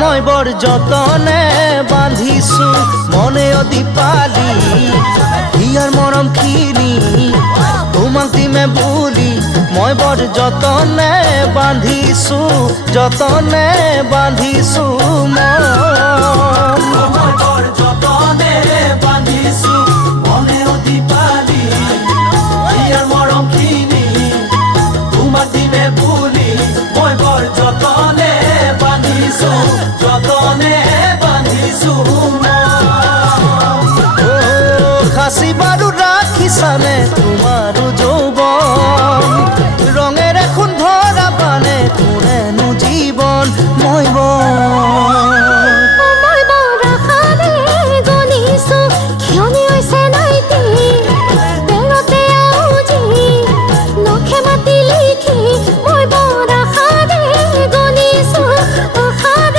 মই বৰ যতনে বান্ধিছো মনে অতি পালি হিয়াৰ মৰমখিনি তোমাক দিমে বুলি মই বৰ যতনে বান্ধিছো